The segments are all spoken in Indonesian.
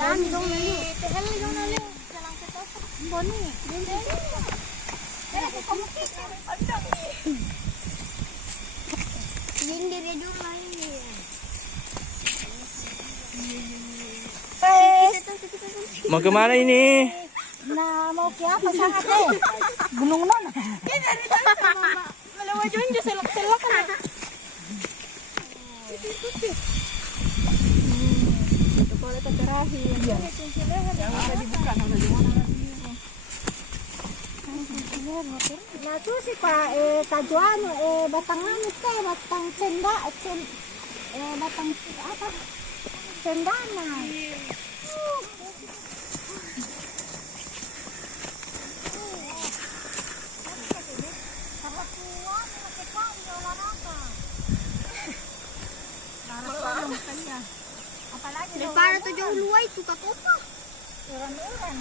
Yan dong nali. Tehel dong nali. Jalan kita. Boni. Hindi rin yung lain. Mau kemana ini? Na mau ke apa sa ate? Gulong nun. Dari tayo sa mama. Malawa yun yung selak-selak na. Ito po ulit ang tirahin. Yang apa dibuka na Nasusi pa kajuano batangan ito batang senda batang apa sendana. Para to jauh luai tu kakopa. Orang-orang.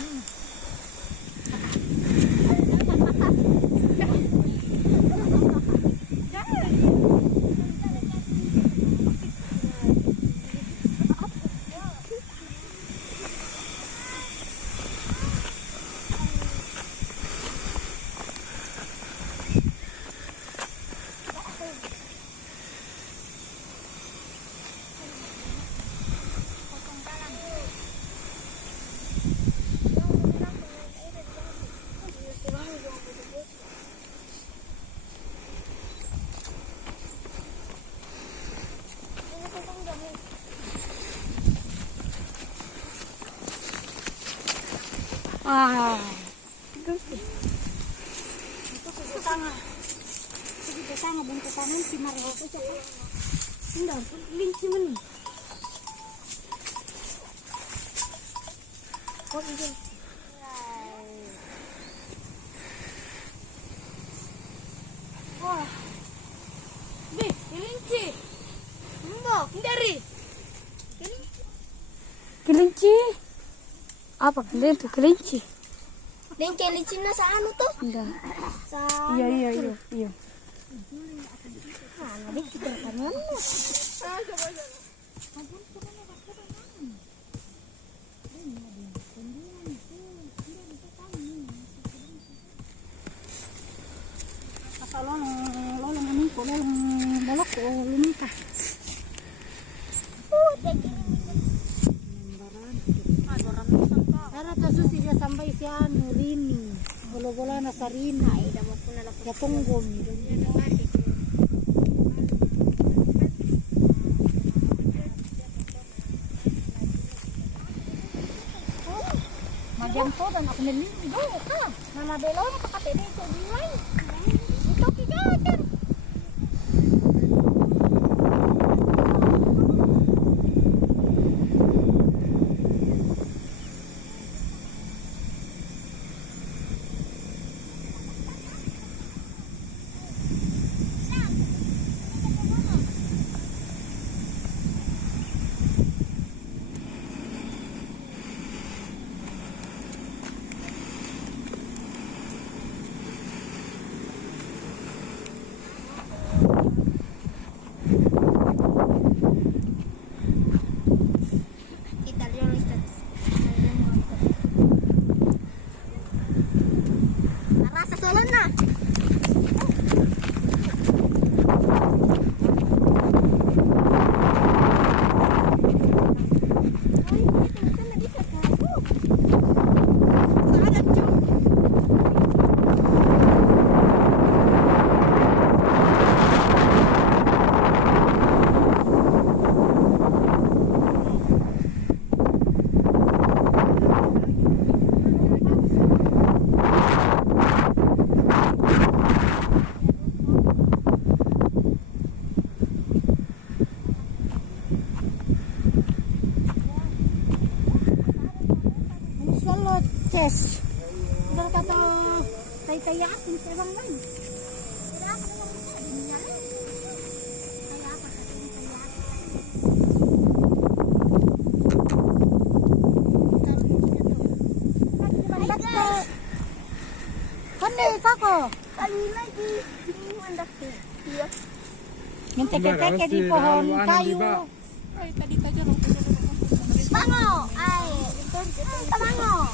Itu tanga. Itu tanga bentuk kanan si Mario itu coba. Enggak, linci mana? Kok ini? Wah. Dih, kelinci. Mbok, dari. Kelinci. Apa kelinci? Kelinci. Dan kelinci na sa ano to? Enggak. Sa Iya. Adik kita kanan. Lolong amin ko, lolong bolok ko, lumita. Karena kasus dia sampai si anu rini, bola-bola nasarina, ya tunggong. Majang to dan aku niligo ka. Mama belon kakatene ito dilay. Ito kigater. Yes. Udah kata tay-tay asin sa ibang lain. Kali lagi. Mentek-tek di pohon kayu. Bango, ay, tamango.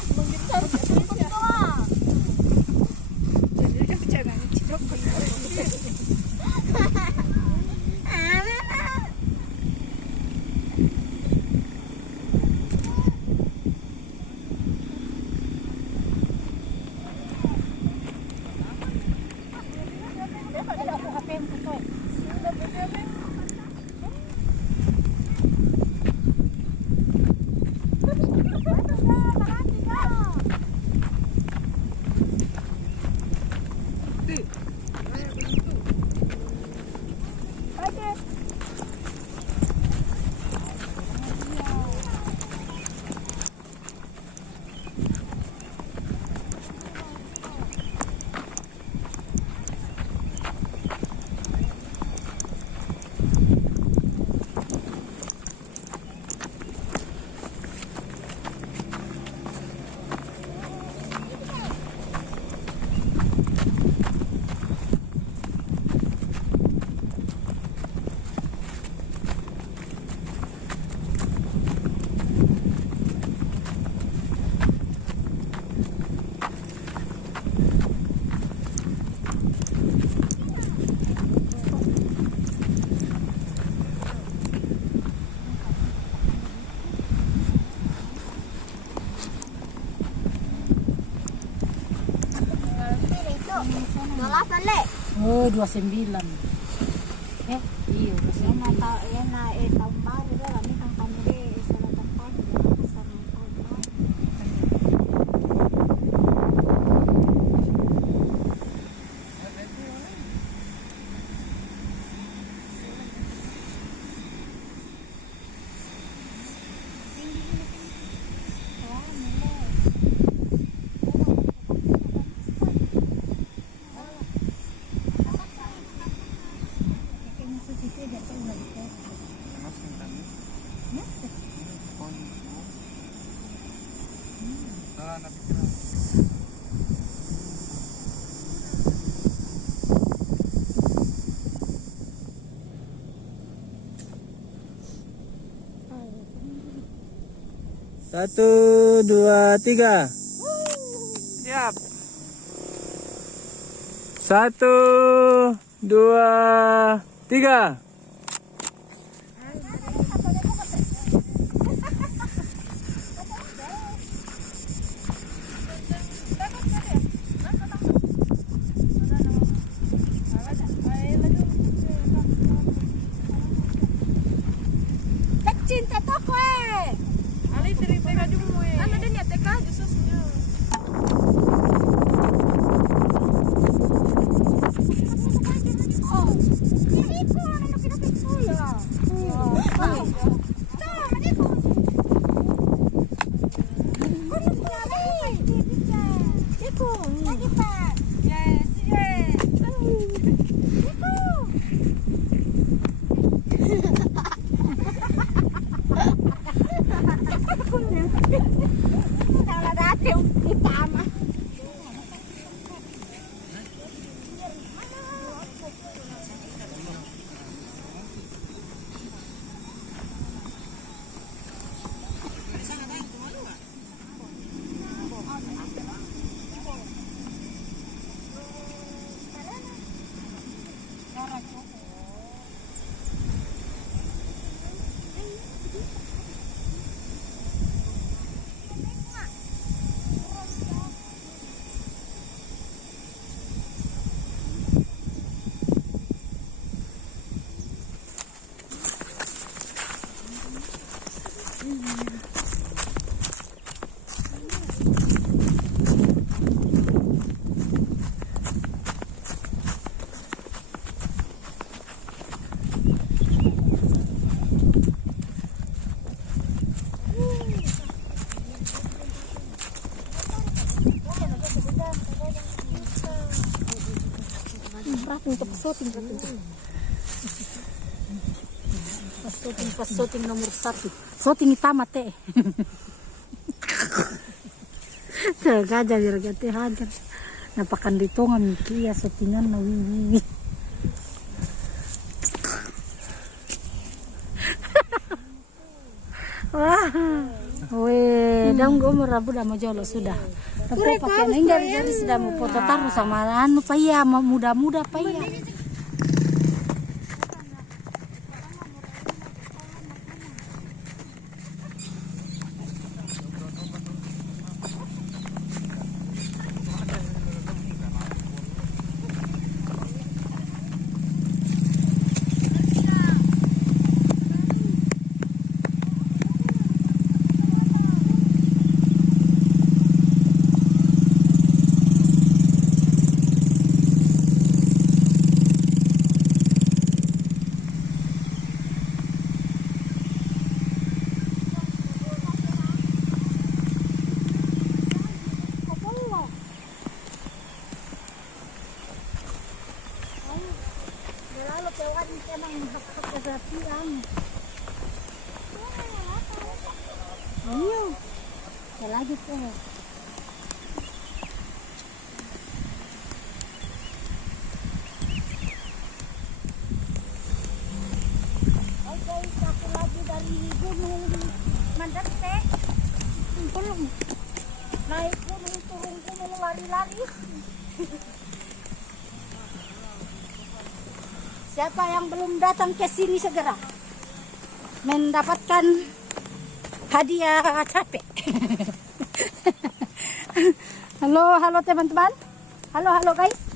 Delapan le. Oh, 29. Iya, 29. Yan na tahun baru dah kami kan kami deh selatan pagi kesan tahun baru. Satu, dua, tiga. Siap. Satu, dua, tiga. Cinta toko Ali teka dulu Ano din ya teka Jesus niya. Oh. Ini po ano kinapit ko ya. Untuk shooting nomor 1. Shooting tamat eh. Gajah biar gati hajar. Napakan dito nga miki ya shootingan na wiwi. Weh, dong gue merabu dah mau jolo sudah. Tapi pakai ini jari sudah mau foto taruh sama anu paya, mau muda-muda paya. Lalu kawan emang hak-hak kesaksian. Iya. Saya lagi tuh. Hai guys, aku lagi dari gunung Mandate. Belum. Naik gunung, turun gunung, lari-lari. Siapa yang belum datang ke sini segera mendapatkan hadiah capek. Halo teman-teman. Halo guys.